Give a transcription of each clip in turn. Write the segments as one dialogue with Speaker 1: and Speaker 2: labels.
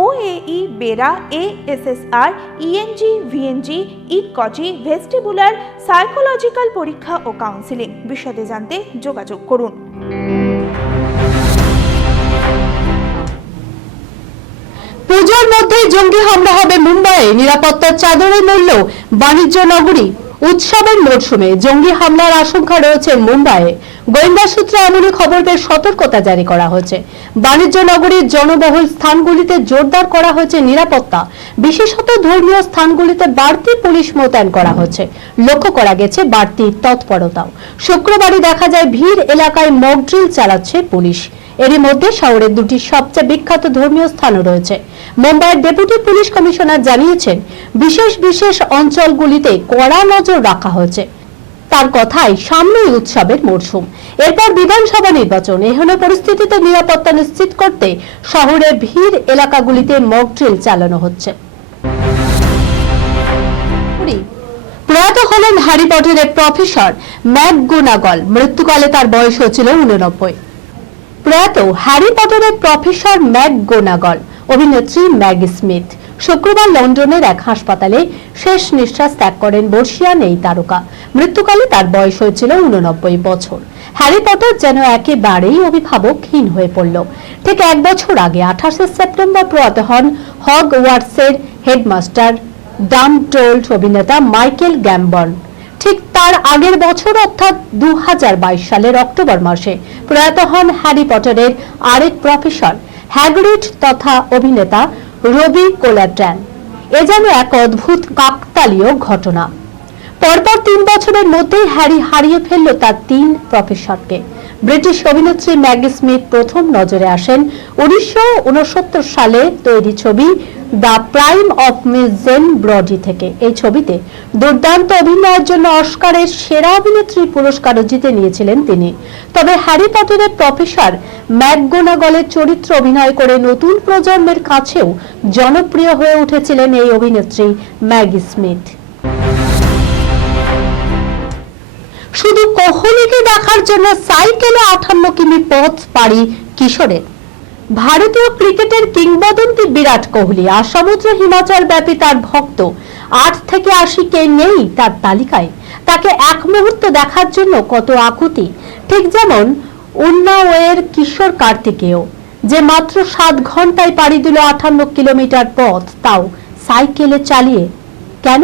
Speaker 1: OAE BERA ASSR ENG VNG ইটকজি vestibular psychological পরীক্ষা ও counselling বিশদে জানতে যোগাযোগ করুন।
Speaker 2: পুজোর মধ্যেই জঙ্গি হামলা হবে মুম্বাইয়ে। নিরাপত্তার চাদরে মূল্য বাণিজ্য নগরী। উৎসবের মরশুমে জঙ্গি হামলার আশঙ্কা রয়েছে মুম্বাইয়ে। গোয়েন্দা সূত্রে এমনই খবর পেয়ে সতর্কতা জারি করা হয়েছে। বাণিজ্য নগরীর জনবহুল স্থানগুলিতে জোরদার করা হয়েছে নিরাপত্তা। বিশেষত ধর্মীয় স্থানগুলিতে বাড়তি পুলিশ মোতায়েন করা হচ্ছে লক্ষ্য করা গেছে বাড়তি তৎপরতাও। শুক্রবারই দেখা যায় ভিড় এলাকায় মকড্রিল চালাচ্ছে পুলিশ। এরই মধ্যে শহরের দুটি সবচেয়ে বিখ্যাত ধর্মীয় স্থানও রয়েছে। মুম্বাইয়ের ডেপুটি পুলিশ কমিশনার জানিয়েছেন, বিশেষ বিশেষ অঞ্চলগুলিতে কড়া নজর রাখা হয়েছে। তার কথাই সামনেই উৎসবের মরশুম। এরপর বিধানসভা নির্বাচন। এহেন পরিস্থিতিতে নিরাপত্তা নিশ্চিত করতে শহরের ভিড় এলাকাগুলিতে মক ড্রিল চালানো হচ্ছে। প্রয়াত হলেন হ্যারি পটারের প্রফেসর, ম্যাক গুনাগল। মৃত্যুকালে তার বয়স হয়েছিল উননব্বই। প্রয়াত হ্যারি পটারের প্রফেসর ম্যাক গোনাগল, অভিনেত্রী ম্যাগ স্মিথ। শুক্রবার লন্ডনের এক হাসপাতালে শেষ নিঃশ্বাস ত্যাগ করেন বর্ষিয়ান এই তারকা। মৃত্যুকালে তার বয়স হয়েছিল উননব্বই বছর। হ্যারি পটার যেন একেবারেই অভিভাবকহীন হয়ে পড়ল। ঠিক এক বছর আগে আঠাশে সেপ্টেম্বর প্রয়াত হন হগ ওয়ার্ডসের হেডমাস্টার ডাম টোল্ড অভিনেতা মাইকেল গ্যাম্বন ঠিক তার আগের বছর অর্থাৎ দু হাজার বাইশ সালের অক্টোবর মাসে প্রয়াত হন হ্যারি পটারের আরেক প্রফেসর, হ্যাগরিড তথা অভিনেতা রবি কোলাট্যান এ যেন এক অদ্ভুত কাকতালীয় ঘটনা। পরপর তিন বছরের মধ্যেই হ্যারি হারিয়ে ফেলল তার তিন প্রফেসরকে। ব্রিটিশ অভিনেত্রী ম্যাগি স্মিথ প্রথম নজরে আসেন উনিশশো উনসত্তর সালে তৈরি ছবি the prime of Miss Jean Brodie থেকে। এই ছবিতে দুর্দান্ত অভিনয়ের জন্য অস্কারের সেরা অভিনেত্রী পুরস্কারও জিতে নিয়েছিলেন তিনি। তবে হ্যারি পটারের প্রফেসর ম্যাকগোনাগলের চরিত্র অভিনয় করে নতুন প্রজন্মের কাছেও জনপ্রিয় হয়ে উঠেছিলেন এই অভিনেত্রী ম্যাগি স্মিথ। শুধু কোহলিকে দেখার জন্য সাইকেলে আঠান্ন কিমি পথ পাড়ি কিশোরের। ভারতীয় ক্রিকেটের কিংবদন্তি বিরাট কোহলি আর সমুদ্র হিমাচল ব্যাপী তার ভক্ত। আট থেকে আশি কে নেই তার তালিকায়। তাকে এক মুহূর্ত দেখার জন্য কত আকুতি। ঠিক যেমন উন্নাওয়ের কিশোর কার্তিকেয়, যে মাত্র সাত ঘন্টায় পাড়ি দিল আটান্ন কিলোমিটার পথ, তাও সাইকেলে চালিয়ে কেন?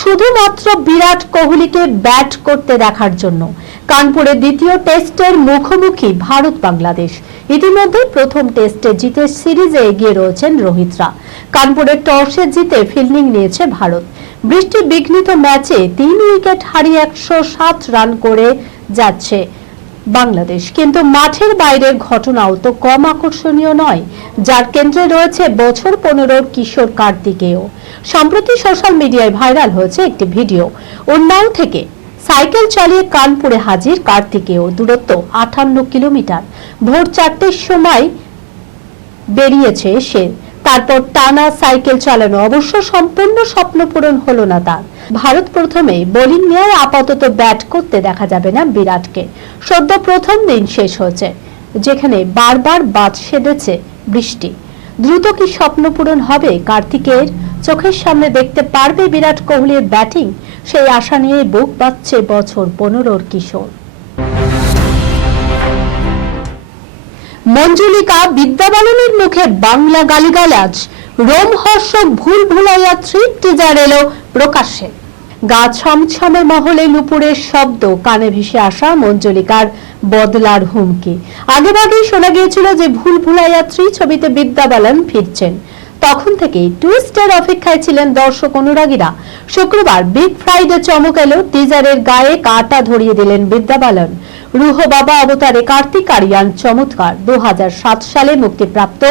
Speaker 2: শুধুমাত্র বিরাট কোহলিকে ব্যাট করতে দেখার জন্য। কানপুরে দ্বিতীয় টেস্টের মুখোমুখি ভারত বাংলাদেশ। ইতিমধ্যে প্রথম টেস্টে জিতে সিরিজে এগিয়ে রয়েছেন রোহিতরা। কানপুরে টসে জিতে ফিল্ডিং নিয়েছে ভারত। বৃষ্টি বিঘ্নিত ম্যাচে তিন উইকেট হারিয়ে একশো সাত রান করে যাচ্ছে। বাংলাদেশ। কিন্তু মাঠের বাইরের ঘটনাও তো কম আকর্ষণীয় নয়। যার কেন্দ্রে রয়েছে বছর পনেরোর কিশোর কার্তিকেয়। সম্প্রতি সোশ্যাল মিডিয়ায় ভাইরাল হয়েছে একটি ভিডিও উন্নাও থেকে সাইকেল চালিয়ে কানপুরে হাজির কার্তিকেয়। দূরত্ব আটান্ন কিলোমিটার। ভোর চারটের সময় বেরিয়েছে সে। তারপর টানা সাইকেল চালানো। অবশ্য সম্পূর্ণ স্বপ্ন পূরণ হলো না তার। ভারত প্রথমে বোলিং নিয়ে আপাতত ব্যাট করতে দেখা যাবে না বিরাটকে। সদ্য প্রথম দিন শেষ হয়েছে, যেখানে বারবার বাদ সেধেছে বৃষ্টি। দ্রুত কি স্বপ্ন পূরণ হবে কার্তিকের চোখের সামনে দেখতে পারবে বিরাট কোহলির ব্যাটিং। সেই আশা নিয়ে বুক বাঁধছে বছর পনেরোর কিশোর। মঞ্জুলিকা বিদ্যাবালনের মুখে বাংলা গালিগালাজ। রোমহর্ষক ভুল ভুলাইয়া টিজার এলো প্রকাশ্যে। গা ছমছমে মহলে নুপুরের শব্দ, কানে ভেসে আসা মঞ্জলিকার বদলার হুমকি। আগে আগেভাগেই শোনা গিয়েছিল যে ভুল ভুলাইয়া থ্রি ছবিতে বিদ্যাবালন ফিরছেন। তখন থেকেই টুইস্টের অপেক্ষায় ছিলেন দর্শক অনুরাগীরা। শুক্রবার বিগ ফ্রাইডে চমক এলো টিজারের গায়ে কাটা ধরিয়ে দিলেন বিদ্যাবালন রুহ বাবা অবতারে কার্তিক আরিয়ান চমৎকার। দু সালে মুক্তিপ্রাপ্ত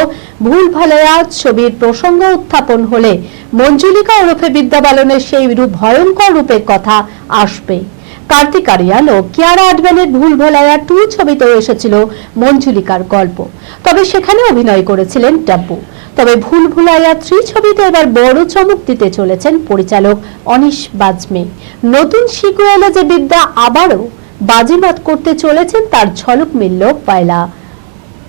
Speaker 2: ভুল ভালায়া ছবির প্রসঙ্গ উত্থাপন হলে মঞ্জুলিকা ওরফে বিদ্যা বালনের সেই রূপ ভয়ঙ্কর রূপের কথা আসবে। কার্তিক আরিয়ান ও কিয়ারা আডবানের ভুল ভোলায়া টু ছবিতেও এসেছিল মঞ্জুলিকার গল্প। তবে সেখানে অভিনয় করেছিলেন টাব্বু তবে ভুল ভুলাইয়া থ্রি ছবিতে এবার বড় চমক দিতে চলেছেন পরিচালক অনিশ বাজমে। নতুন সিকুয়েলে যে বিদ্যা আবারও বাজিমাত করতে চলেছেন তার ঝলক মিলল পয়লা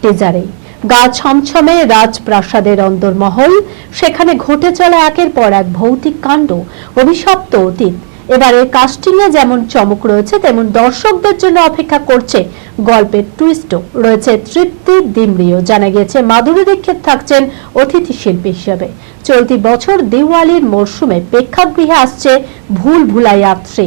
Speaker 2: টেজারে। গা ছমছমে রাজপ্রাসাদের অন্দরমহল সেখানে ঘটে চলা একের পর এক ভৌতিক কাণ্ড, অভিশপ্ত অতীত। এবারে কাস্টিং এ যেমন চমক রয়েছে, তেমন দর্শকদের জন্য অপেক্ষা করছে গল্পের টুইস্টও রয়েছে তৃপ্তি দিমরিও জানা গিয়েছে মাধুরী দীক্ষিত থাকছেন অতিথি শিল্পী হিসেবে। চলতি বছর দিওয়ালির মরশুমে প্রেক্ষাগৃহে আসছে ভুল ভুলাইয়া থ্রি